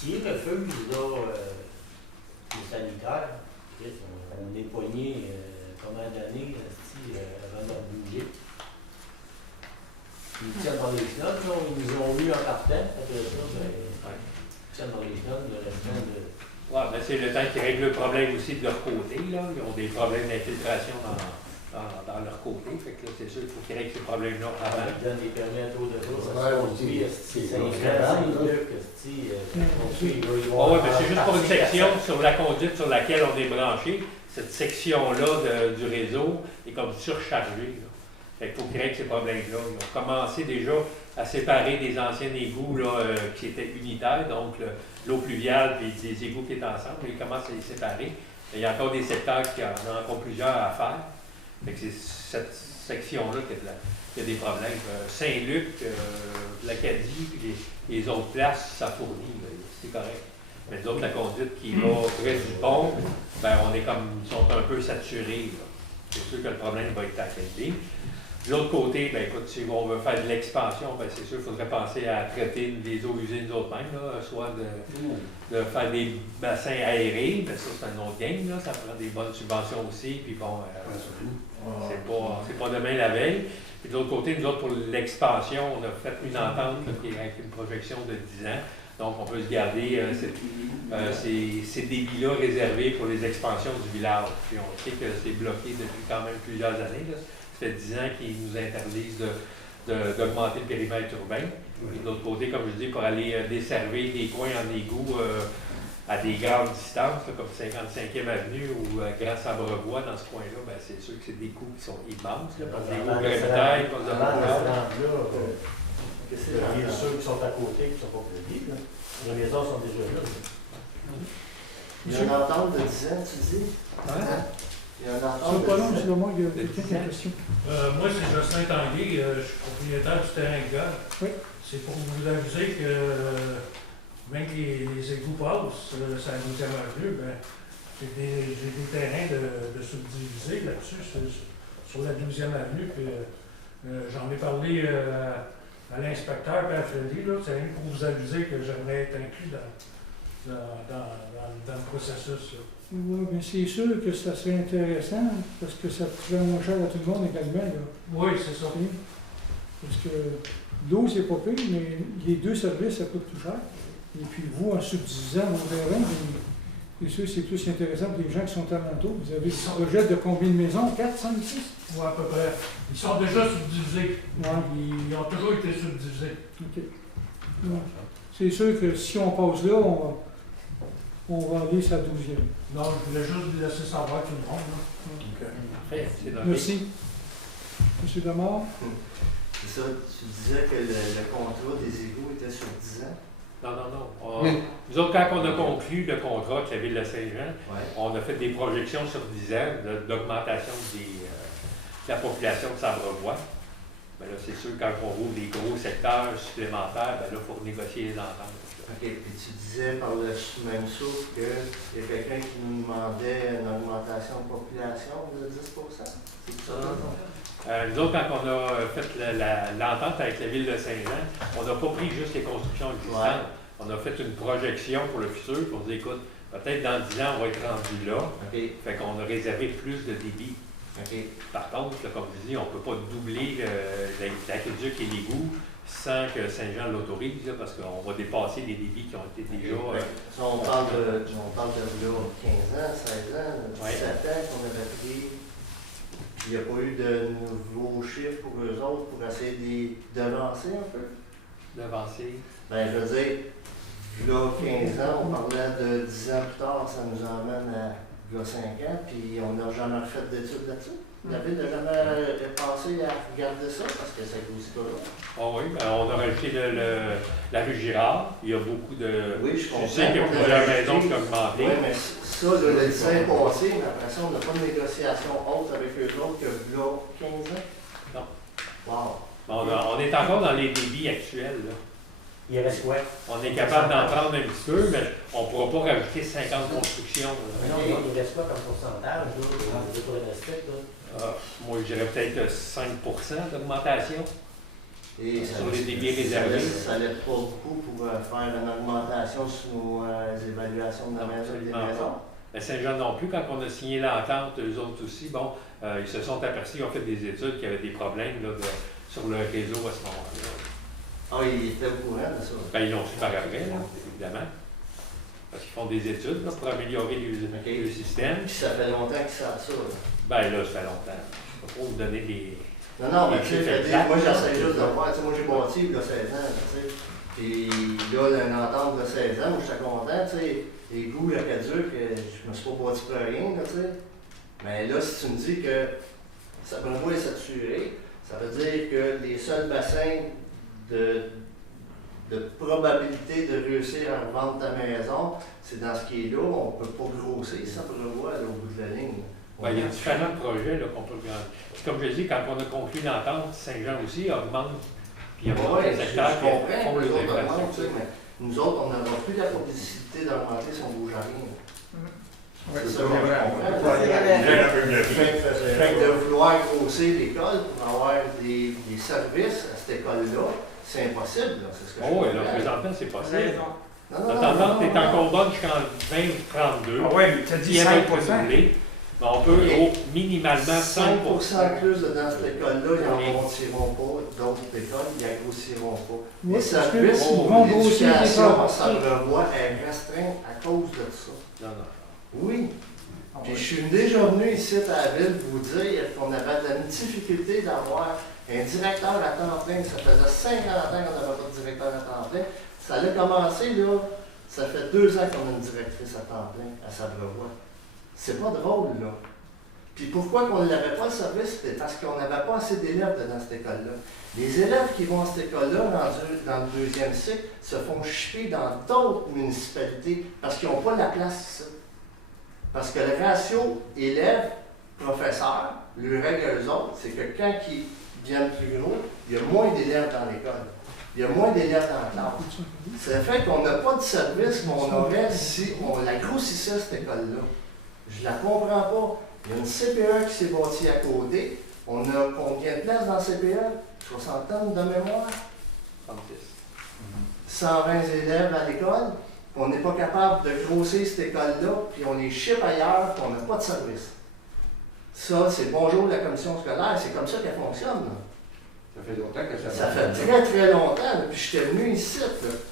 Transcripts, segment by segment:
Si le feu, les sanitaires, on est poigné combien d'années avant de bouger. Ils tiennent dans les chenottes, ils nous ont vu en partant, après ça, ils tiennent dans les chenottes, le restant de... Oui, mais c'est le temps qu'ils règlent le problème aussi de leur côté, là. Ils ont des problèmes d'infiltration dans leur côté, fait que là, c'est sûr qu'il faut qu'ils règlent ces problèmes-là avant. Ils donnent des permis à tour de bras, ça se conduit, c'est 5 ans, oui, mais c'est juste pour une section sur la conduite sur laquelle on est branché. Cette section-là du réseau est comme surchargée. Fait qu'il faut qu'ils règlent ces problèmes-là. Ils ont commencé déjà à séparer des anciens égouts là, qui étaient unitaires, donc l'eau pluviale et des égouts qui étaient ensemble. Ils commencent à les séparer. Mais il y a encore des secteurs qui en ont encore plusieurs à faire. Fait que c'est cette section-là qui a des problèmes. Saint-Luc, l'Acadie, puis les autres places, ça fournit, c'est correct. Mais nous autres, la conduite qui va près du pont, ben on est comme, ils sont un peu saturés. C'est sûr que le problème va être taclé. De l'autre côté, ben écoute, si on veut faire de l'expansion, ben c'est sûr qu'il faudrait penser à traiter des eaux usées nous autres mêmes, là, soit de faire des bassins aérés, ben ça c'est un autre game, là, ça prend des bonnes subventions aussi, puis bon, c'est pas demain la veille. Puis de l'autre côté, nous autres, pour l'expansion, on a fait une entente là, qui est avec une projection de 10 ans. Donc, on peut se garder ces débits-là réservés pour les expansions du village. Puis on sait que c'est bloqué depuis quand même plusieurs années. Là. Ça fait 10 ans qu'ils nous interdisent d'augmenter le périmètre urbain. Et de l'autre côté, comme je dis, pour aller desservir des coins en égout à des grandes distances, là, comme 55e Avenue ou Grand Sabrevois, dans ce coin-là, ben, c'est sûr que c'est des coûts qui sont immenses. Là, parce que des coûts gravitaires, pas il y a ceux qui sont à côté qui ne sont pas prévus. Les maisons sont déjà là. Il y a une entente de 10 ans, tu dis? Il y a une entente de 10 ans. C'est pas long, il y a quelqu'un qui a une question. Moi, c'est Jocelyn Tanguay, je suis propriétaire du terrain de golf. Oui. C'est pour vous aviser que même que les égouts passent, c'est la 12e avenue, ben, j'ai des terrains de subdiviser là-dessus, sur la 12e avenue. Puis, j'en ai parlé à l'inspecteur et à Freddy, c'est rien pour vous aviser que j'aimerais être inclus dans le processus. Oui, mais c'est sûr que ça serait intéressant parce que ça coûterait moins cher à tout le monde également. Là. Oui, c'est ça. Parce que l'eau, c'est pas pire, mais les deux services, ça coûte plus cher. Et puis vous, en subdivisant vos terrains, c'est sûr que c'est plus intéressant pour les gens qui sont alentours. Vous avez ce projet de combien de maisons? 4, 5, 6? Oui, à peu près. Ils sont déjà subdivisés. Ouais. Ils ont toujours été subdivisés. OK. Ouais. C'est sûr que si on passe là, on va aller sur la 12e. Non, je voulais juste laisser savoir tout le monde. Okay. Merci. M. Demard? C'est ça, tu disais que le contrat des égouts était sur 10 ans? Non. Nous autres, quand on a conclu le contrat avec la Ville de Saint-Jean, on a fait des projections sur 10 ans d'augmentation de la population de Sabrevois. Ben là, c'est sûr, quand on rouvre des gros secteurs supplémentaires, ben là, il faut renégocier les ententes. OK, puis tu disais par le même souffle qu'il y a quelqu'un qui nous demandait une augmentation de population de 10 c'est ça? Nous autres, quand on a fait l'entente avec la Ville de Saint-Jean, on n'a pas pris juste les constructions existantes. On a fait une projection pour le futur, pour dire, écoute, peut-être dans 10 ans, on va être rendu là. Fait qu'on a réservé plus de débit. Par contre, là, comme je dis, on ne peut pas doubler l'aqueduc et l'égout sans que Saint-Jean l'autorise, parce qu'on va dépasser des débits qui ont été déjà... On parle de 15 ans, 16 ans, 17 ans qu'on avait pris. Il n'y a pas eu de nouveaux chiffres pour eux autres pour essayer d'avancer un peu? D'avancer? Ben, je veux dire, là, 15 ans, on parlait de 10 ans plus tard, ça nous emmène à là, 5 ans, puis on n'a jamais fait d'études là-dessus. La Ville n'a jamais pensé à regarder ça, parce que c'est aussi pas là. Oh oui, ben, on a rajouté la rue Girard. Il y a beaucoup de... Oui, je comprends. Je sais qu'il y a plusieurs maisons qui ont augmenté. Oui, mais ça, le design passé, mais après ça, on n'a pas de négociation autre avec eux autres que là, 15 ans? Non. Wow. On est encore dans les débits actuels, là. Il reste quoi? On est capable d'en prendre un petit peu, mais on ne pourra pas rajouter 50 constructions. Non, il reste quoi comme pourcentage de rester, là? Moi, je dirais peut-être 5 d'augmentation. Et sur les débits réservés. Ça n'allait pas beaucoup pour faire une augmentation sur nos évaluations de la maison et des Absolument maisons. Mais Saint-Jean non plus, quand on a signé l'entente, eux autres aussi, bon, ils se sont aperçus, ils ont fait des études, qu'il y avait des problèmes là, sur le réseau à ce moment-là. Ah, ils étaient au courant de ça. Ben, ils l'ont su par après, là, évidemment. Parce qu'ils font des études là, pour améliorer le système. Puis ça fait longtemps qu'ils savent ça. Là. Ben là, ça fait longtemps. Je ne vais pas vous donner des. Non, mais Les tu sais, chiffres moi exacts, j'essaie juste de là. voir. Tu sais, moi j'ai bâti il y a 16 ans, tu sais. Puis là, une entente de 16 ans, moi j'étais content, tu sais. Les goûts, le caduc, je me suis pas bâti pour rien, là, tu sais. Mais là, si tu me dis que Sabrevois est saturé, ça veut dire que les seuls bassins de probabilité de réussir à vendre ta maison, c'est dans ce qui est là, on ne peut pas grossir Sabrevois au bout de la ligne. Ben, il y a différents projets là, qu'on peut grandir. C'est comme je dis, quand on a conclu l'entente, Saint-Jean aussi augmente. Puis il y a beaucoup Ouais, de je secteurs qui comprends font que les les autres augmentent, tu sais, infrastructures. mais nous autres, on n'aura plus la possibilité d'augmenter si on ne bouge à rien. Ouais, C'est ça, ça, on je va comprends. aller un peu mieux. Fait que de vouloir grossir l'école pour avoir des services à cette école-là, c'est impossible, là. C'est ce que je Oh, et là, comprends. présentement, c'est possible. Non, La tendance est en combat jusqu'en 2032. Ah ouais, mais tu as dit Qui va 5%. être renouvelé. Mais on peut minimalement 5% plus dans cette école-là, ils n'en grossiront pas. D'autres écoles, ils n'en grossiront pas. Oui, Les parce que services ils pour vont grossir l'éducation l'école. à Sabrevois est restreint à cause de ça. Non, non. Oui. Puis je suis déjà venu ici à la ville vous dire qu'on avait de la difficulté d'avoir un directeur à temps plein. Ça faisait 50 ans qu'on n'avait pas de directeur à temps plein. Ça a commencé, là, ça fait 2 ans qu'on a une directrice à temps plein à Sabrevois. C'est pas drôle, là. Puis pourquoi qu'on ne l'avait pas, le service? C'était parce qu'on n'avait pas assez d'élèves dans cette école-là. Les élèves qui vont à cette école-là, dans le 2e cycle, se font chipper dans d'autres municipalités parce qu'ils n'ont pas la place ici. Parce que le ratio élève-professeur, le règle à eux autres, c'est que quand ils viennent plus gros, il y a moins d'élèves dans l'école. Il y a moins d'élèves dans la classe. Ça fait qu'on n'a pas de service qu'on aurait si on la grossissait, cette école-là. Je la comprends pas. Il y a une CPE qui s'est bâtie à côté. On a combien de places dans le CPE? 60 tonnes de mémoire? 120 élèves à l'école. On n'est pas capable de grossir cette école-là, puis on les ship ailleurs, puis on n'a pas de service. Ça, c'est bonjour la commission scolaire, c'est comme ça qu'elle fonctionne. Là. Ça fait longtemps que ça Ça fait très très longtemps, là, puis j'étais venu ici.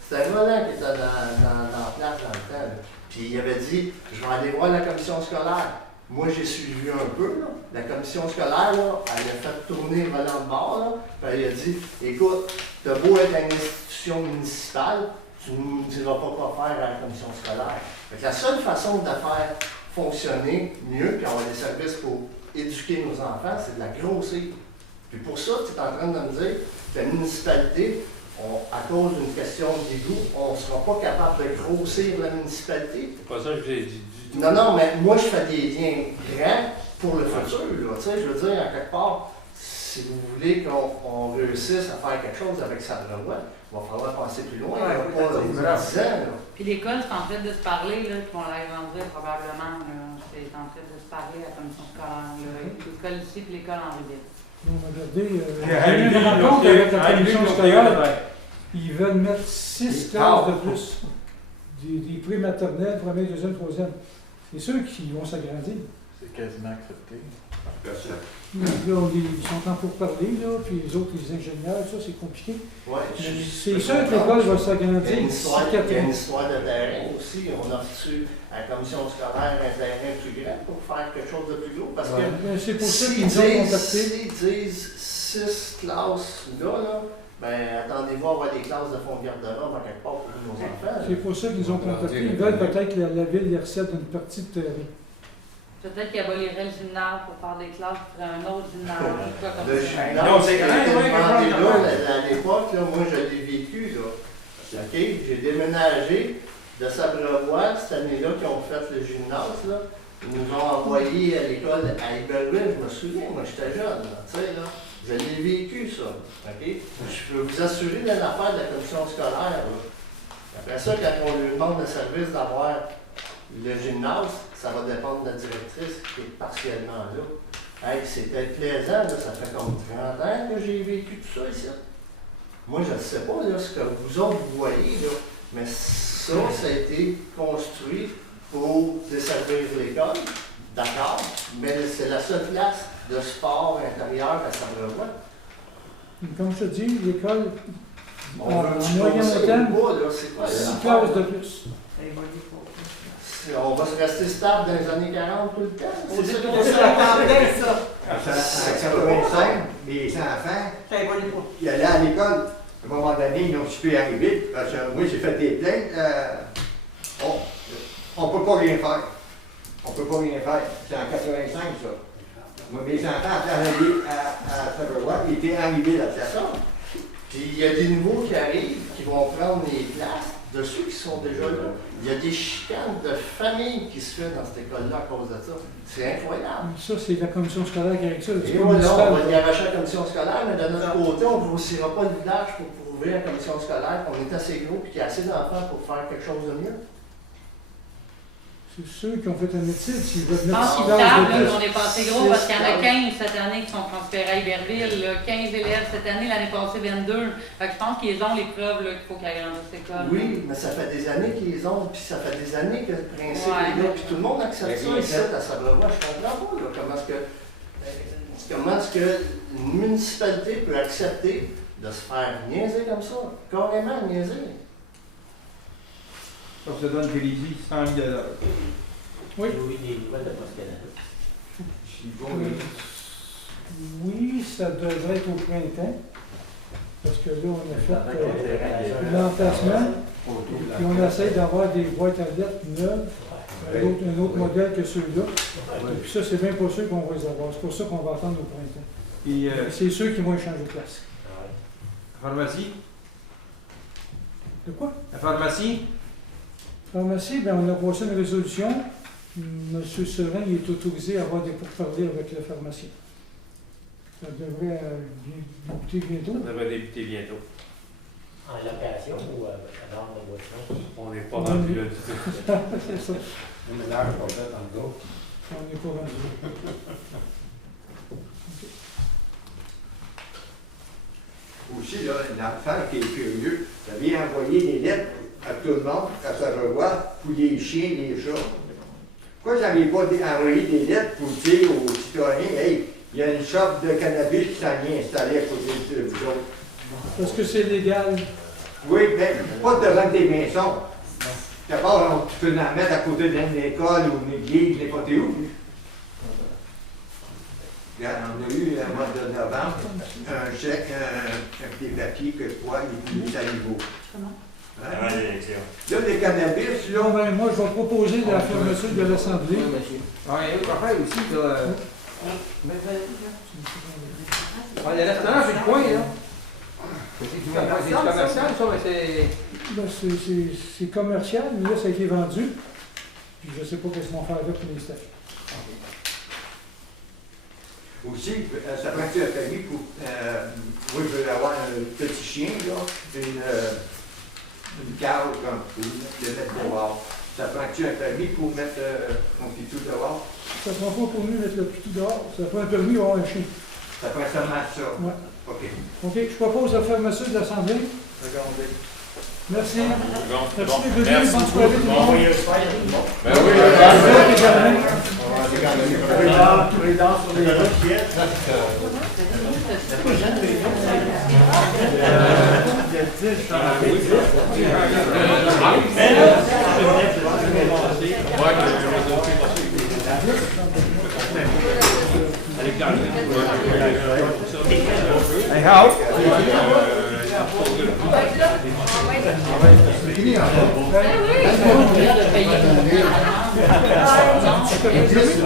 C'était Roland qui était dans la place dans le temps. Là. Puis il avait dit, je vais aller voir la commission scolaire. Moi, j'ai suivi un peu. Là. La commission scolaire, là, elle a fait tourner Roland de bord. Là, puis elle a dit, écoute, t'as beau être une institution municipale, tu ne nous diras pas quoi faire à la commission scolaire. Fait que la seule façon de la faire fonctionner mieux, puis avoir des services pour éduquer nos enfants, c'est de la grossir. Puis pour ça, tu es en train de me dire que la municipalité, à cause d'une question d'égout, on ne sera pas capable de grossir la municipalité. C'est pas ça que je vous ai dit du tout. Non, non, mais moi, je fais des liens grands pour le futur. Là. Tu sais, je veux dire, en quelque part, si vous voulez qu'on réussisse à faire quelque chose avec Sabrevois, il va falloir penser plus loin, Ouais, là, pas oui, 10 ans. Là. Puis l'école, c'est en train de se parler, là, puis on l'agrandirait probablement. C'est en train de se parler à la commission scolaire. L'école ici, puis l'école en Rivière. Donc, regardez, Puis j'ai eu une rencontre avec la commission scolaire. Ils veulent mettre 6 classes de plus. Des pré-maternelles, première, deuxième, troisième. C'est sûr qu'ils vont s'agrandir. C'est quasiment accepté. Là, ils sont en pourparlers, là, puis les autres, les ingénieurs, ça, c'est compliqué. Ouais, Mais c'est sûr que l'école va s'agrandir. Il y a une histoire, d'ici 4 il y a une ans. histoire de terrain aussi. On a reçu à la commission scolaire un terrain plus grand pour faire quelque chose de plus gros. Parce que C'est pour ça s'ils qu'ils nous ont disent, contactés. s'ils disent 6 classes là, ben attendez-vous à avoir des classes de fonds de garde-robe en quelque part pour nos enfants. C'est pour ça qu'ils nous ont contactés. Ils veulent peut-être que la ville les recette d'une partie de terrain. Peut-être qu'il abolirait le gymnase pour faire des classes, pour faire un autre gymnase, ou quoi comme Le ça. gymnase Non, qui c'est a grand, été ouais, demandé quelque chose là, à l'époque, là, moi je l'ai vécu. Là. OK? J'ai déménagé de Sabrevois cette année-là qui ont fait le gymnase. Là. Ils nous ont envoyés à l'école à Iberville, je me souviens, moi j'étais jeune. Là, tu sais, là. Je l'ai vécu ça. OK? Je peux vous assurer d'une affaire de la commission scolaire. Là. Après ça, quand on lui demande le service d'avoir le gymnase, ça va dépendre de la directrice qui est partiellement là. Hey, c'était plaisant, là, ça fait comme 30 ans que j'ai vécu tout ça ici. moi je ne sais pas là, ce que vous autres vous voyez, là, mais ça a été construit pour desservir l'école, d'accord, mais c'est la seule place de sport intérieur à Charlevoix. Comme je te dis, l'école, On en veut moyen terme, pas, là, c'est quoi 6 l'affaire, classes de là? plus. On va se rester stable dans les années 40 tout le temps. C'est ça qu'on C'est s'est la tendance, ça. En 85, les enfants, ils allaient à l'école. À un moment donné, ils n'ont pu y arriver. Parce que moi, j'ai fait des plaintes. On ne peut pas rien faire. On ne peut pas rien faire. C'est en 85, ça. Moi, mes enfants, après aller à Charlevoix, ils étaient arrivés là-dedans. Puis il y a des nouveaux qui arrivent, qui vont prendre les places de ceux qui sont déjà là. Il y a des chicanes de famille qui se font dans cette école-là à cause de ça. C'est incroyable. Ça, c'est la commission scolaire qui a avec ça. Et voilà, on va y arracher la commission scolaire, mais de notre côté, on ne grossira pas le village pour prouver à la commission scolaire qu'on est assez gros et qu'il y a assez d'enfants pour faire quelque chose de mieux. C'est ceux qui ont fait un étude, s'ils veulent Je mettre pense 6 qu'ils classes savent de là, plus. qu'on est passé gros parce qu'il y en a 15 cette année qui sont transférés à Iberville, là, 15 élèves cette année, l'année passée 22. Fait que je pense qu'ils ont les preuves là, qu'il faut qu'ils aillent dans cette école. Oui, mais ça fait des années qu'ils ont, puis ça fait des années que le principe Ouais. est là, puis tout le monde accepte ça ici, à Charlevoix. Je comprends pas, là, comment est-ce que une municipalité peut accepter de se faire niaiser comme ça, carrément niaiser. Ça se donne Vélizy 100 000 $. Oui. Oui, des nouvelles de Post Canada. Oui, ça devrait être au printemps. Parce que là, on a fait l'emplacement. Puis on essaie d'avoir des boîtes à lettres neuves, un autre modèle que ceux-là. Et puis ça, c'est bien pas sûr qu'on va les avoir. C'est pour ça qu'on va attendre au printemps. Puis, Et c'est ceux qui vont échanger de place. la pharmacie. De quoi? La pharmacie. Pharmacie, bien, on a passé une résolution. Monsieur Serin, il est autorisé à avoir des pourparlers avec le pharmacien. Ça devrait débuter bientôt. Ça devrait débuter bientôt. En location ou à l'ordre de boisson? On n'est pas rendu là du tout. C'est ça. Une heure complète en gros. On n'est pas rendu. Aussi, là, une affaire qui est curieuse, vous avez envoyé des lettres à tout le monde, à Charlevoix, pour les chiens, les chats. Pourquoi vous n'avez pas envoyé des lettres pour dire aux citoyens, hey, il y a une shop de cannabis qui s'en vient installée à côté de vous autres? Parce que c'est légal. Oui, mais pas devant des maisons. D'abord, tu peux en mettre à côté d'une école ou une église, n'importe où. Regarde, on a eu, au mois de novembre, un chèque, un petit papier que toi, il est mis à niveau. Comment? Hein? Là, les cannabis, là, Bon, ben, moi, je vais proposer la fermeture de l'Assemblée. Oui, autre affaire aussi, là. Le restaurant, c'est le coin, là. C'est commercial, ça, mais c'est. Ben, c'est commercial, mais là, ça a été vendu. Puis je ne sais pas qu'est-ce qu'on va faire avec pour les staffs. aussi, ça prend un permis pour. Moi, je veux avoir un petit chien, là, une cave comme pour le mettre dehors. Ça prend-tu un permis pour mettre mon pitou dehors? Ça ne prend pas pour nous mettre le pitou dehors. Ça prend un permis pour avoir un chien. Ça prend seulement ça? Ouais. OK. OK, je propose la fermeture de l'Assemblée. Regardez. Merci. Bon, Merci les venus. Bonne soirée tout le monde. Ben oui, Prudence sur les rochiettes. Hey, how? Il existe,